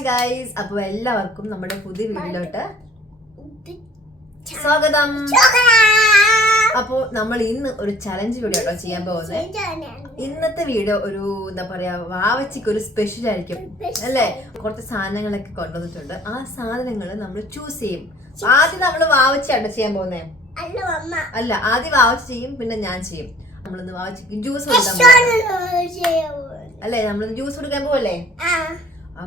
Hi guys, അപ്പോൾ എല്ലാവർക്കും നമ്മുടെ പുതിയ വീഡിയോയിലോട്ട് സ്വാഗതം. അപ്പോൾ നമ്മൾ ഇന്ന് ഒരു ചലഞ്ച് വീഡിയോ ആട്ടോ ചെയ്യാൻ പോകുന്നത്. ഇന്നത്തെ വീഡിയോ ഒരു എന്താ പറയാ, വാവച്ചിക്ക് ഒരു സ്പെഷ്യൽ ആയിരിക്കും അല്ലേ. കുറച്ച് സാധനങ്ങളൊക്കെ കൊണ്ടുവന്നിട്ടുണ്ട്. ആ സാധനങ്ങൾ നമ്മൾ ചൂസ് ചെയ്യും. ആദ്യം നമ്മൾ വാവച്ചിയാട്ടോ ചെയ്യാൻ പോകുന്നത്. അല്ല, ആദ്യം വാവച്ചി ചെയ്യും, പിന്നെ ഞാൻ ചെയ്യും. നമ്മളിന്ന് വാവച്ചിക്ക് ജ്യൂസ് അല്ലേ, നമ്മൾ ജ്യൂസ് കൊടുക്കാൻ പോവല്ലേ.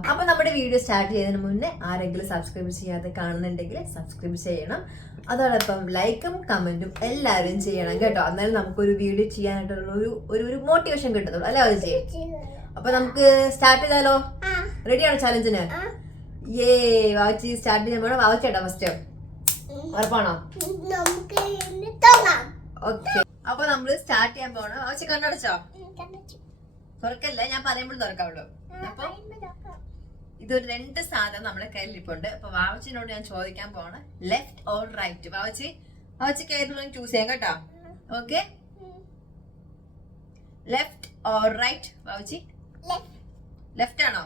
അപ്പൊ നമ്മുടെ വീഡിയോ സ്റ്റാർട്ട് ചെയ്യുന്നതിന് മുന്നേ ആരെങ്കിലും സബ്സ്ക്രൈബ് ചെയ്യാതെ കാണുന്നുണ്ടെങ്കിൽ സബ്സ്ക്രൈബ് ചെയ്യണം. അതോടൊപ്പം ലൈക്കും കമന്റും എല്ലാവരും ചെയ്യണം കേട്ടോ. എന്നാലും നമുക്കൊരു വീഡിയോ ചെയ്യാനായിട്ടുള്ള ഒരു മോട്ടിവേഷൻ കിട്ടത്തുള്ളൂ അല്ലേ വാവച്ചി. അപ്പൊ നമുക്ക് സ്റ്റാർട്ട് ചെയ്താലോ? റെഡിയാണോ ചലഞ്ചിന്? വാവച്ചി സ്റ്റാർട്ട് ചെയ്യാൻ പോണോ? വാവച്ചി കേട്ടോ ഫസ്റ്റ്, ഉറപ്പാണോ? ഓക്കെ, അപ്പൊ നമ്മള് സ്റ്റാർട്ട് ചെയ്യാൻ പോണോ. വാവച്ചി കണ്ണടച്ചോ? തുറക്കല്ലേ, ഞാൻ പറയുമ്പോൾ തുറക്കാവുള്ളൂ. അപ്പൊ ഇതൊരു രണ്ട് സാധനം നമ്മുടെ കയ്യിൽ ഇരിപ്പുണ്ട്. അപ്പൊ വാവച്ചിനോട് ഞാൻ ചോദിക്കാൻ പോണ ലെഫ്റ്റ് ഓർ റൈറ്റ്. വാവച്ചിക്ക് ഏതെങ്കിലും ചൂസ് ചെയ്യാം കേട്ടോ. Okay, left or right? Vavachi left ആണോ?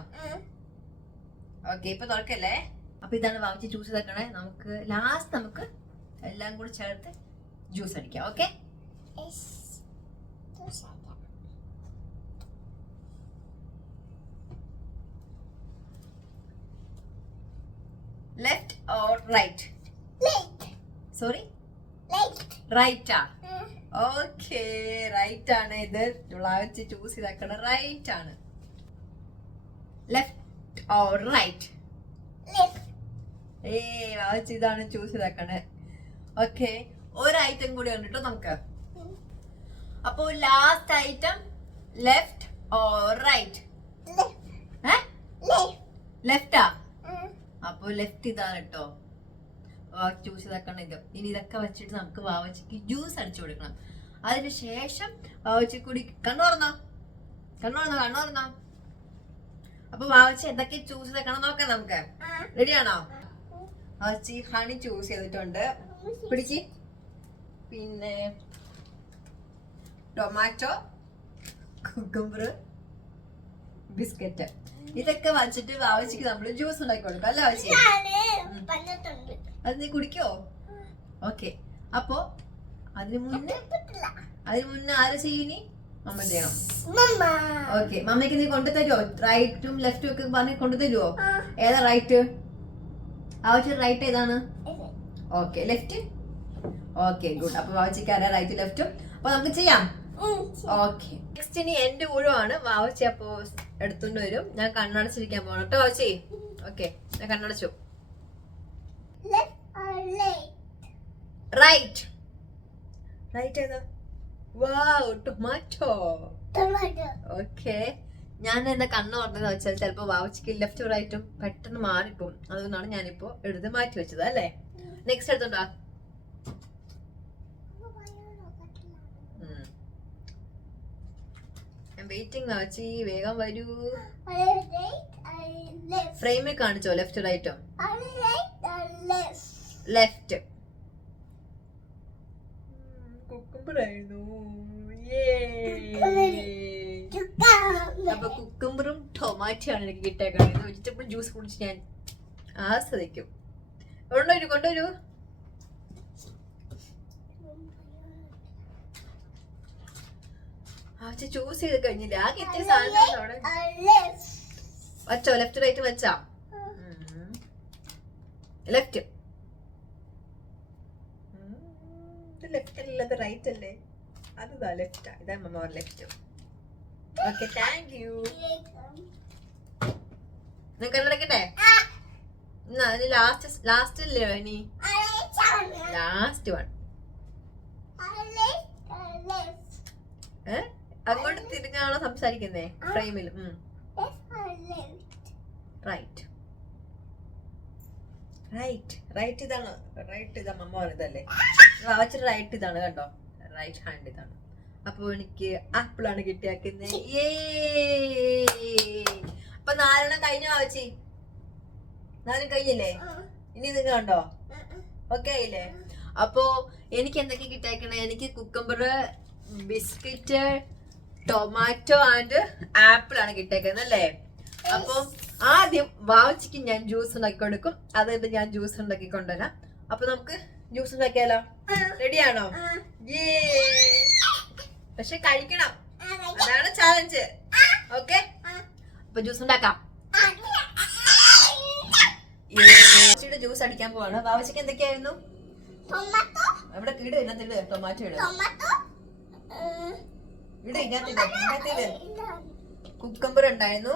ഓക്കെ, ഇപ്പൊ തുറക്കല്ലേ. അപ്പൊ ഇതാണ് വാവച്ചി ചൂസ് ചെയ്തേക്കണേ. നമുക്ക് ലാസ്റ്റ് നമുക്ക് എല്ലാം കൂടി ചേർത്ത് ജ്യൂസ് അടിക്കാം. Okay, left or right? Sorry, റൈറ്റാ? ഓക്കെ, റൈറ്റ് ആണ്. ഇത് വാവച്ചി ചൂസ് ചെയ്തേക്കണ റൈറ്റ് ആണ്. Left or right? വാവച്ചി ഇതാണ് ചൂസ് ചെയ്തേക്കണേ. ഓക്കെ, ഒരു ഐറ്റം കൂടി ഉണ്ട് കേട്ടോ നമുക്ക്. അപ്പൊ last item left or right? ലെഫ്റ്റാ? അപ്പൊ ലെഫ്റ്റ് ഇതാണ് കേട്ടോ. ചൂസ് ചെയ്താക്കണം ഇത്. ഇനി ഇതൊക്കെ വെച്ചിട്ട് നമുക്ക് വാവച്ചിക്ക് ജ്യൂസ് അടിച്ചു കൊടുക്കണം. അതിനുശേഷം വാവച്ചി കൂടി കണ്ണു തുറന്നോ. അപ്പൊ വാവച്ചി എന്തൊക്കെ ചൂസ് ചെയ്തേക്കണം നോക്കാം നമുക്ക്. റെഡിയാണോ? വാവച്ചി ഹണി ചൂസ് ചെയ്തിട്ടുണ്ട്. പിടിക്ക്. പിന്നെ ടൊമാറ്റോ, കുക്കുംബർ, ബിസ്ക്കറ്റ്, ഇതൊക്കെ വച്ചിട്ട് വാവച്ചിക്ക് നമ്മള് ജ്യൂസ് ഉണ്ടാക്കി കൊടുക്കാം അല്ലേ വാവച്ചി? അത് നീ കുടിക്കോ? ഓക്കെ, അപ്പൊ അതിനു മുന്നേ ആര് ചെയ്യണി? മമ്മ ചെയ്യണം. ഓക്കെ, മമ്മയ്ക്ക് നീ കൊണ്ടുതരുമോ? റൈറ്റും ലെഫ്റ്റും ഒക്കെ പറഞ്ഞ് കൊണ്ടുതരുമോ? ഏതാ റൈറ്റ്? വാവച്ചി റൈറ്റ് ഏതാണ്? Okay, left. Okay, good. അപ്പൊ വാവച്ചിക്ക് ആരാ റൈറ്റ് ലെഫ്റ്റും? അപ്പൊ നമുക്ക് ചെയ്യാം. ഓക്കെ, നെക്സ്റ്റ് ഇനി എന്റെ ഊഴമാണ്. വാവച്ചി അപ്പോ എടുത്തോണ്ട് വരും. ഞാൻ കണ്ണടച്ചിരിക്കാൻ പോകണം കേട്ടോ വാവച്ചി. ഓക്കെ, ഞാൻ കണ്ണടച്ചു. റൈറ്റ്. റൈറ്റ് ഏതാ? വാവ്, ടൊമാറ്റോ. ഓക്കെ, ഞാൻ എന്താ കണ്ണ് പറഞ്ഞതെന്ന് വെച്ചാൽ ചിലപ്പോ വാവച്ചിക്ക് ലെഫ്റ്റും റൈറ്റും പെട്ടെന്ന് മാറിപ്പോവും. അതുകൊണ്ടാണ് ഞാനിപ്പോ എടുത്ത് മാറ്റി വെച്ചത് അല്ലേ. നെക്സ്റ്റ് എടുത്തോണ്ടാ. വെയിറ്റിംഗ് വാവച്ചി, വേഗം വരൂ. ഫ്രെയിമിൽ കാണിച്ചോ ലെഫ്റ്റ് റൈറ്റോ? ലെഫ്റ്റ്. കുക്കുംബറായിരുന്നു. അപ്പൊ കുക്കുംബറും ടൊമാറ്റോ ആണ് എനിക്ക് കിട്ടേക്കുന്നത്. വെജിറ്റബിൾ ജ്യൂസ് കുടിച്ച് ഞാൻ ആസ്വദിക്കും. കൊണ്ടുവരൂ. ചൂസ് ചെയ്ത് കഴിഞ്ഞില്ല. ആകെ ഇത്തിരി സാധനം വച്ചോ. ലെഫ്റ്റ് റൈറ്റ് വെച്ചാ? ലെഫ്റ്റ്. ലെഫ്റ്റ് അല്ലത് റൈറ്റ് അല്ലേ? അതാ ലെഫ്റ്റാ. ഇതാ മമ്മ ലെഫ്റ്റ്. Okay, thank you. നിങ്ങൾക്ക് കണ്ടടക്കട്ടെ. ലാസ്റ്റ് അല്ലേ ഇനി? Last one. അങ്ങോട്ട് തിരിഞ്ഞാണോ സംസാരിക്കുന്നേ? ഫ്രെയിമിൽ റൈറ്റ്. റൈറ്റ് ഇതാണ്. റൈറ്റ് ഇതാ മമ്മ പറഞ്ഞതല്ലേ. വാവച്ചിട്ട് റൈറ്റ് ഇതാണ് കേട്ടോ. റൈറ്റ് ഹാൻഡ് ഇതാണ്. അപ്പൊ എനിക്ക് ആപ്പിൾ ആണ് കിട്ടിയാക്കുന്നത്. അപ്പൊ 4 കഴിഞ്ഞു വാവച്ചി. 4 കഴിഞ്ഞില്ലേ? ഇനി നിങ്ങൾ കണ്ടോ? ഓക്കെ ആയില്ലേ? അപ്പൊ എനിക്ക് എന്തൊക്കെ കിട്ടിയേക്കണേ? എനിക്ക് cucumber, biscuit, tomato and apple ആണ് കിട്ടിയേക്കുന്നത് അല്ലേ. അപ്പം ആദ്യം വാവച്ചിക്ക് ഞാൻ ജ്യൂസ് ഉണ്ടാക്കി കൊടുക്കും, അതായത് ഞാൻ ജ്യൂസ് ഉണ്ടാക്കി കൊണ്ടുവരാം. അപ്പൊ നമുക്ക് ജ്യൂസ് ഉണ്ടാക്കിയാലോ? റെഡിയാണോ? പക്ഷെ കഴിക്കണം, അതാണ് ചാലഞ്ച്. ഓക്കെ, അപ്പൊ ജ്യൂസ് ഉണ്ടാക്കാം. ജ്യൂസ് അടിക്കാൻ പോവാണ്. വാവച്ചിക്ക് എന്തൊക്കെയായിരുന്നു? അവിടെ ഇട്, ഇതിനകത്തിട്. ടൊമാറ്റോ ഇട്, ഇതിനകത്തിട്. കുക്കമ്പർ ഉണ്ടായിരുന്നു,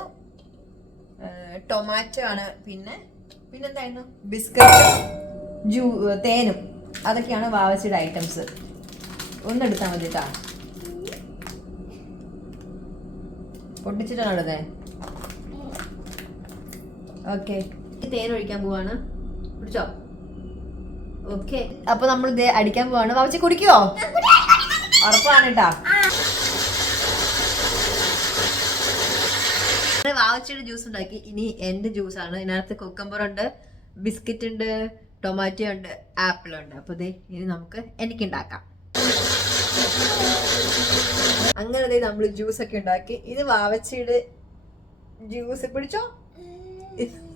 ടൊമാറ്റോ ആണ്, പിന്നെന്തായിരുന്നു? ബിസ്ക്കറ്റും തേനും. അതൊക്കെയാണ് വാവച്ചിയുടെ ഐറ്റംസ്. ഒന്നെടുത്താൽ മതി കേട്ടാ. പൊട്ടിച്ചിട്ടാണ് ഇടുന്നേ. ഓക്കെ, തേൻ ഒഴിക്കാൻ പോവാണ്. കുടിച്ചോ? ഓക്കെ, അപ്പൊ നമ്മൾ ഇത് അടിക്കാൻ പോവാണ്. വാവച്ചി കുടിക്കുവോ? ഉറപ്പാണ് കേട്ടാ. വാവച്ചിയുടെ ജ്യൂസ് ഉണ്ടാക്കി. ഇനി എന്റെ ജ്യൂസാണ്. ഇതിനകത്ത് കുക്കമ്പർ ഉണ്ട്, ബിസ്ക്കറ്റ് ഉണ്ട്, ടൊമാറ്റോ ഉണ്ട്, ആപ്പിൾ ഉണ്ട്. അപ്പൊ ഇനി നമുക്ക് എനിക്ക് ഉണ്ടാക്കാം. അങ്ങനെ നമ്മൾ ജ്യൂസ് ഒക്കെ ഉണ്ടാക്കി. ഇത് വാവച്ചിയുടെ ജ്യൂസ്. പിടിച്ചോ,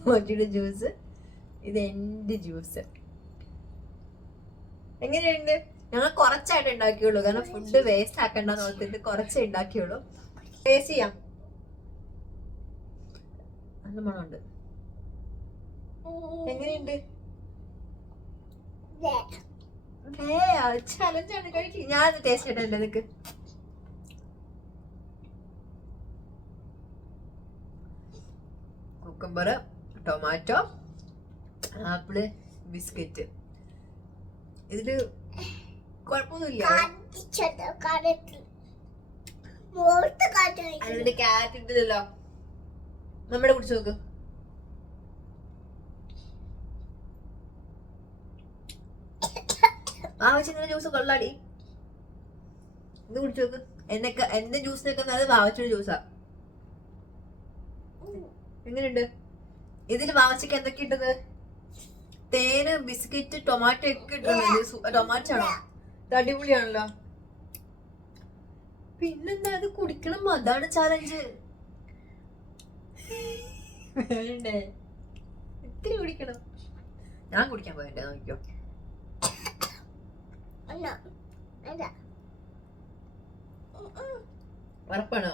വാവച്ചിയുടെ ജ്യൂസ്. ഇത് എന്റെ ജ്യൂസ്. എങ്ങനെയുണ്ട്? ഞങ്ങൾ കുറച്ചായിട്ട് ഉണ്ടാക്കിയുള്ളൂ, കാരണം ഫുഡ് വേസ്റ്റ് ആക്കണ്ടെന്ന് ഓർത്തിട്ട് കുറച്ചേ ഉണ്ടാക്കിയുള്ളൂ. ടേസ്റ്റ് ചെയ്യാം. നല്ല മണമുണ്ട്. എങ്ങനെയുണ്ട്? ചലഞ്ചാണ്, കഴിക്കും. ഞാൻ ടേസ്റ്റ് ചെയ്യട്ടെ നിനക്ക്. Cucumber, tomato, apple, biscuit. ഇതില് കുഴപ്പമൊന്നുമില്ല. അതിന്റെ ക്യാരറ്റ് ഇട്ടില്ലല്ലോ. നമ്മുടെ കുടിച്ചു നോക്ക്. വാവച്ചിന്റെ ജ്യൂസ് കൊള്ളാടി. ഇത് കുടിച്ചു നോക്ക്. എന്റെ ജ്യൂസിനൊക്കെ നല്ല വാവച്ചിയുടെ ജ്യൂസാ. എങ്ങനെയുണ്ട്? ഇതില് വാവച്ചിക്ക് എന്തൊക്കെ ഇട്ടത്? തേന്, ബിസ്ക്കറ്റ്, ടൊമാറ്റോ ഒക്കെ ഇട്ടത്. ടൊമാറ്റോ ആണോ? അടിപൊളിയാണല്ലോ. പിന്നെന്താ, അത് കുടിക്കണം, അതാണ് ചാലഞ്ച്. വേണ്ടേ? ഇത്തിരി കുടിക്കണം. ഞാൻ കുടിക്കാൻ പോയിട്ടേ, നോക്കിയോ. ഉറപ്പാണോ?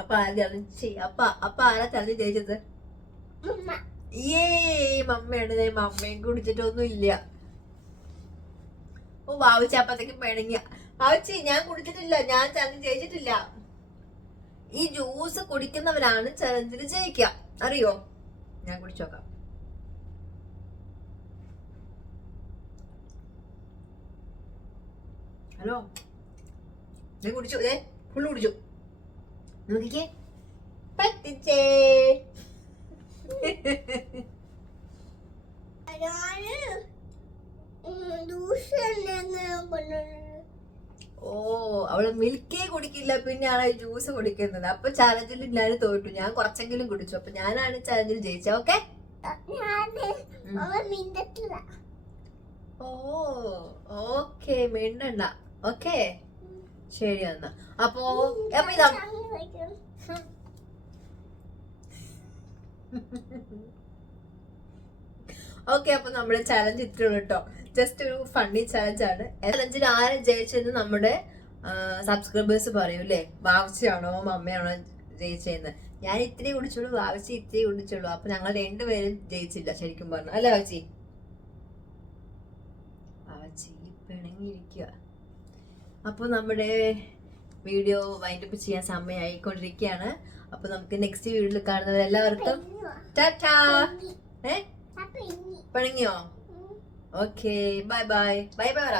അപ്പൊ ആരാ ചലഞ്ച് ജയിച്ചത്? മമ്മയാണ്. മമ്മയും കുടിച്ചിട്ടൊന്നും ഇല്ല. ഓ, വാവിച്ച അപ്പത്തേക്ക് പിണങ്ങിയ. വാവിച്ചി, ഞാൻ കുടിച്ചിട്ടില്ല, ഞാൻ ചലഞ്ച് ജയിച്ചിട്ടില്ല. ഈ ജ്യൂസ് കുടിക്കുന്നവരാണ് ചലഞ്ചിന് ജയിക്കുക, അറിയോ? ഞാൻ കുടിച്ചോക്കാം. ഹലോ, ഞാൻ കുടിച്ചു. ഫുള്ള് കുടിച്ചു. നോക്കിക്കേ, പറ്റിച്ചേ. ഓ, അവള് മിൽക്കേ കുടിക്കില്ല, പിന്നെയാണ് ജ്യൂസ് കുടിക്കുന്നത്. അപ്പൊ ചാലഞ്ചിൽ ഞാൻ തോറ്റു. ഞാൻ കുറച്ചെങ്കിലും കുടിച്ചു. അപ്പൊ ഞാനാണ് ചാലഞ്ചിൽ ജയിച്ചത്. ഓക്കെ. ഓ, ഓക്കെ, മിണ്ടണ്ട. ഓക്കെ, ശരി എന്നാ. അപ്പൊ ഇതാ. ഓക്കെ, അപ്പൊ നമ്മുടെ ചാലഞ്ച് ഇത്രേ ഉള്ളൂ കേട്ടോ. ജസ്റ്റ് ഒരു ഫണ്ണി ചാലഞ്ച് ആണ്. ചാലഞ്ചിൽ ആരും ജയിച്ചെന്ന് നമ്മുടെ സബ്സ്ക്രൈബേഴ്സ് പറയൂ അല്ലേ? വാവച്ചിയാണോ മമ്മയാണോ ജയിച്ചതെന്ന്. ഞാൻ ഇത്തിരി കുടിച്ചുള്ളൂ, വാവച്ചി ഇത്തിരി കുടിച്ചുള്ളൂ. അപ്പൊ ഞങ്ങൾ രണ്ടുപേരും ജയിച്ചില്ല ശരിക്കും പറഞ്ഞു, അല്ലേ വാവച്ചി? വാവച്ചി പിണങ്ങിയിരിക്കുക. അപ്പൊ നമ്മുടെ വീഡിയോ വൈൻഡപ്പ് ചെയ്യാൻ സമയമായിക്കൊണ്ടിരിക്കുകയാണ്. അപ്പൊ നമുക്ക് നെക്സ്റ്റ് വീഡിയോയിൽ കാണുന്നവരെല്ലാവർക്കും ടാറ്റാ. പിണങ്ങിയോ? Okay, bye bye. Bye bye പറ.